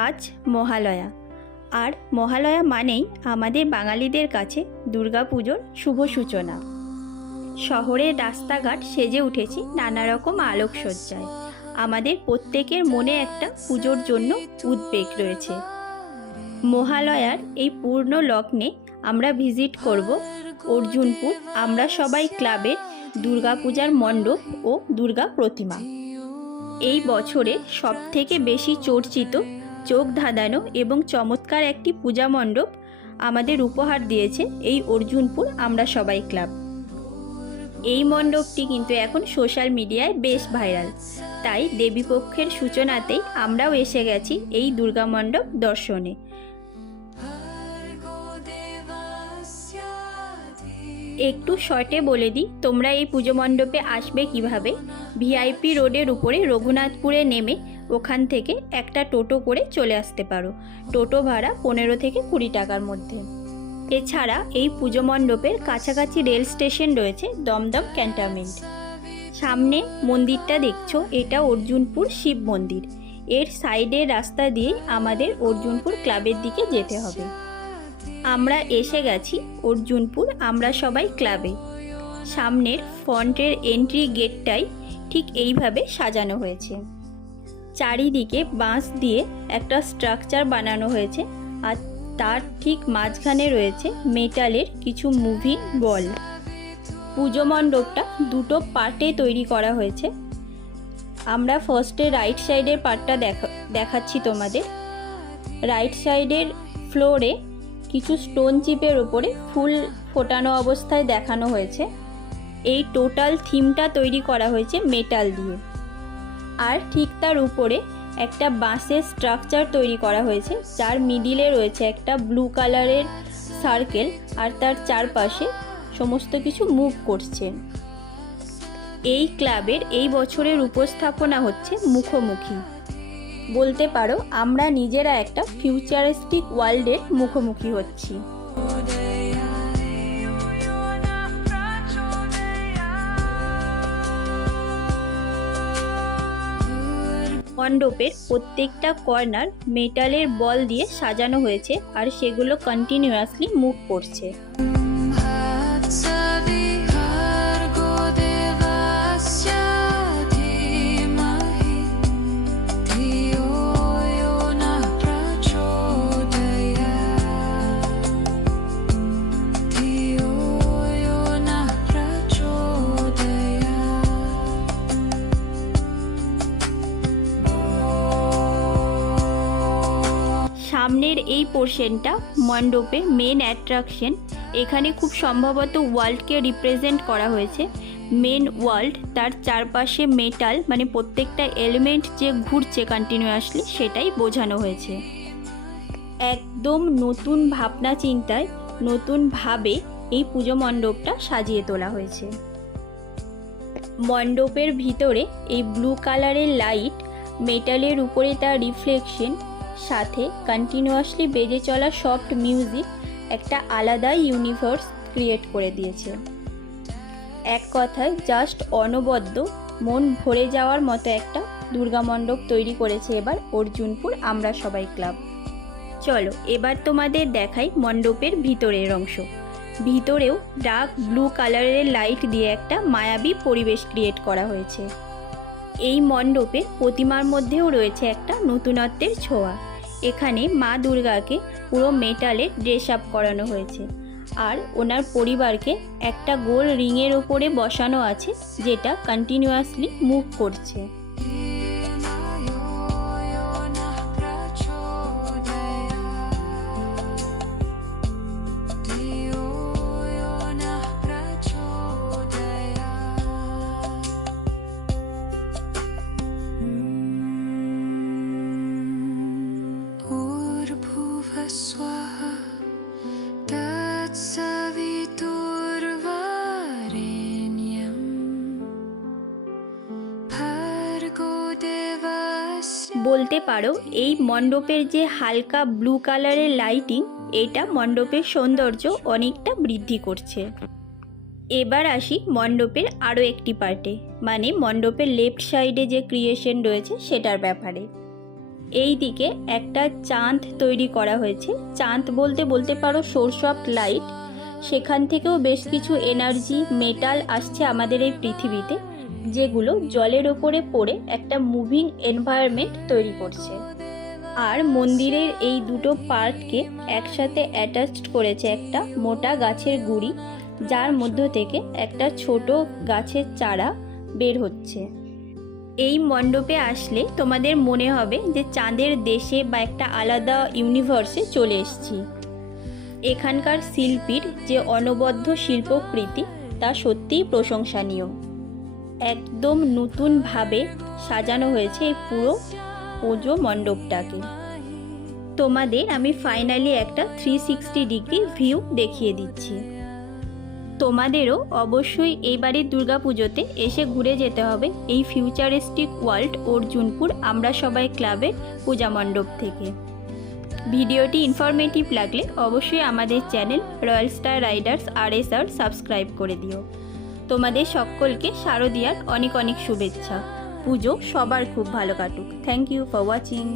আজ মহালয়া, আর মহালয়া মানেই আমাদের বাঙালিদের কাছে দুর্গাপুজোর শুভ সূচনা। শহরের রাস্তাঘাট সেজে উঠেছে নানা রকম আলোকসজ্জায়। আমাদের প্রত্যেকের মনে একটা পুজোর জন্য উদ্বেগ রয়েছে। মহালয়ার এই পূর্ণ লগ্নে আমরা ভিজিট করব অর্জুনপুর আমরা সবাই ক্লাবের দুর্গাপূজার মণ্ডপ ও দুর্গা প্রতিমা। এই বছরে সবথেকে বেশি চর্চিত, চোখ ধাঁধানো এবং চমৎকার একটি পূজা মণ্ডপ আমাদের উপহার দিয়েছে এই অর্জুনপুর আমরা সবাই ক্লাব। এই মণ্ডপটি কিন্তু এখন সোশ্যাল মিডিয়ায় বেশ ভাইরাল, তাই দেবীপক্ষের সূচনাতেই আমরাও এসে গেছি এই দুর্গা মণ্ডপ দর্শনে। একটু শর্টে বলে দিই তোমরা এই পুজো মণ্ডপে আসবে কিভাবে। ভিআইপি রোডের উপরে রঘুনাথপুরে নেমে ওখান থেকে একটা টোটো করে চলে আসতে পারো। টোটো ভাড়া 15 থেকে 20 টাকার মধ্যে। এছাড়া এই পুজো মণ্ডপের কাছাকাছি রেল স্টেশন রয়েছে দমদম ক্যান্টনমেন্ট। সামনে মন্দিরটা দেখছো, এটা অর্জুনপুর শিব মন্দির। এর সাইডের রাস্তা দিয়ে আমাদের অর্জুনপুর ক্লাবের দিকে যেতে হবে। আমরা এসে গেছি অর্জুনপুর আমরা সবাই ক্লাবে। সামনের ফ্রন্টের এন্ট্রি গেটটাই ঠিক এইভাবে সাজানো হয়েছে। চারিদিকে বাঁশ দিয়ে একটা স্ট্রাকচার বানানো হয়েছে, আর তার ঠিক মাঝখানে রয়েছে মেটালের কিছু মুভিং বল। পুজো মণ্ডপটা দুটো পার্টে তৈরি করা হয়েছে। আমরা ফার্স্টে রাইট সাইডের পার্টটা দেখাচ্ছি তোমাদের। রাইট সাইডের ফ্লোরে কিছু স্টোন চিপের ওপরে ফুল ফোটানো অবস্থায় দেখানো হয়েছে। এই টোটাল থিমটা তৈরি করা হয়েছে মেটাল দিয়ে। আর ঠিক তার উপরে একটা বাঁশের স্ট্রাকচার তৈরি করা হয়েছে, যার মিডিলে রয়েছে একটা ব্লু কালারের সার্কেল, আর তার চারপাশে সমস্ত কিছু মুভ করছে। এই ক্লাবের এই বছরের উপস্থাপনা হচ্ছে মুখোমুখি। বলতে পারো আমরা নিজেরা একটা ফিউচারিস্টিক ওয়ার্ল্ডের মুখোমুখি হচ্ছি। মণ্ডপের প্রত্যেকটা কর্নার মেটালের বল দিয়ে সাজানো হয়েছে, আর সেগুলো কন্টিনিউয়াসলি মুভ করছে। সামনের এই পোর্শনটা মণ্ডপের মেন অ্যাট্রাকশন। এখানে খুব সম্ভবত ওয়ার্ল্ডকে রিপ্রেজেন্ট করা হয়েছে। মেন ওয়ার্ল্ড, তার চারপাশে মেটাল, মানে প্রত্যেকটা এলিমেন্ট যে ঘুরছে কন্টিনিউয়াসলি, সেটাই বোঝানো হয়েছে। একদম নতুন ভাবনা চিন্তায়, নতুনভাবে এই পুজো মণ্ডপটা সাজিয়ে তোলা হয়েছে। মণ্ডপের ভিতরে এই ব্লু কালারের লাইট, মেটালের উপরে তার রিফ্লেকশন, সাথে কন্টিনিউয়াসলি বেজে চলা সফট মিউজিক একটা আলাদা ইউনিভার্স ক্রিয়েট করে দিয়েছে। এক কথায় জাস্ট অনবদ্য, মন ভরে যাওয়ার মতো একটা দুর্গা মণ্ডপ তৈরি করেছে এবার অর্জুনপুর আমরা সবাই ক্লাব। চলো এবার তোমাদের দেখাই মণ্ডপের ভিতরের অংশ। ভিতরেও ডার্ক ব্লু কালারের লাইট দিয়ে একটা মায়াবী পরিবেশ ক্রিয়েট করা হয়েছে। এই মণ্ডপের প্রতিমার মধ্যেও রয়েছে একটা নতুনত্বের ছোঁয়া। এখানে মা দুর্গাকে পুরো মেটালে ড্রেস আপ করানো হয়েছে, আর ওনার পরিবারকে একটা গোল রিংয়ের ওপরে বসানো আছে, যেটা কন্টিনিউয়াসলি মুভ করছে। বলতে পারো এই মণ্ডপের যে হালকা ব্লু কালারের লাইটিং, এটা মণ্ডপের সৌন্দর্য অনেকটা বৃদ্ধি করছে। এবার আসি মণ্ডপের আরও একটি পার্টে, মানে মণ্ডপের লেফট সাইডে যে ক্রিয়েশন রয়েছে সেটার ব্যাপারে। এই দিকে একটা চাঁদ তৈরি করা হয়েছে। চাঁদ বলতে বলতে পারো সোর্স অফ লাইট। সেখান থেকেও বেশ কিছু এনার্জি মেটাল আসছে আমাদের এই পৃথিবীতে, যেগুলো জলের ওপরে পড়ে একটা মুভিং এনভায়রনমেন্ট তৈরি করছে। আর মন্দিরের এই দুটো পার্টকে একসাথে অ্যাটাচড করেছে একটা মোটা গাছের গুঁড়ি, যার মধ্য থেকে একটা ছোট গাছের চারা বের হচ্ছে। এই মণ্ডপে আসলে তোমাদের মনে হবে যে চাঁদের দেশে বা একটা আলাদা ইউনিভার্সে চলে এসেছি। এখানকার শিল্পীর যে অনবদ্য শিল্পকৃতি তা সত্যিই প্রশংসনীয়। একদম নতুনভাবে সাজানো হয়েছে এই পুরো পুজো মণ্ডপটাকে। তোমাদের আমি ফাইনালি একটা 360 ডিগ্রি ভিউ দেখিয়ে দিচ্ছি। তোমাদেরও অবশ্যই এইবারের দুর্গাপুজোতে এসে ঘুরে যেতে হবে এই ফিউচারিস্টিক ওয়ার্ল্ড অর্জুনপুর আমরা সবাই ক্লাবের পূজা মণ্ডপ থেকে। ভিডিওটি ইনফরমেটিভ লাগলে অবশ্যই আমাদের channel royal star Riders RSR subscribe করে দিও। তোমাদের সকলকে শারদীয়ার অনেক অনেক শুভেচ্ছা। পুজো সবার খুব ভালো কাটুক। Thank you for watching.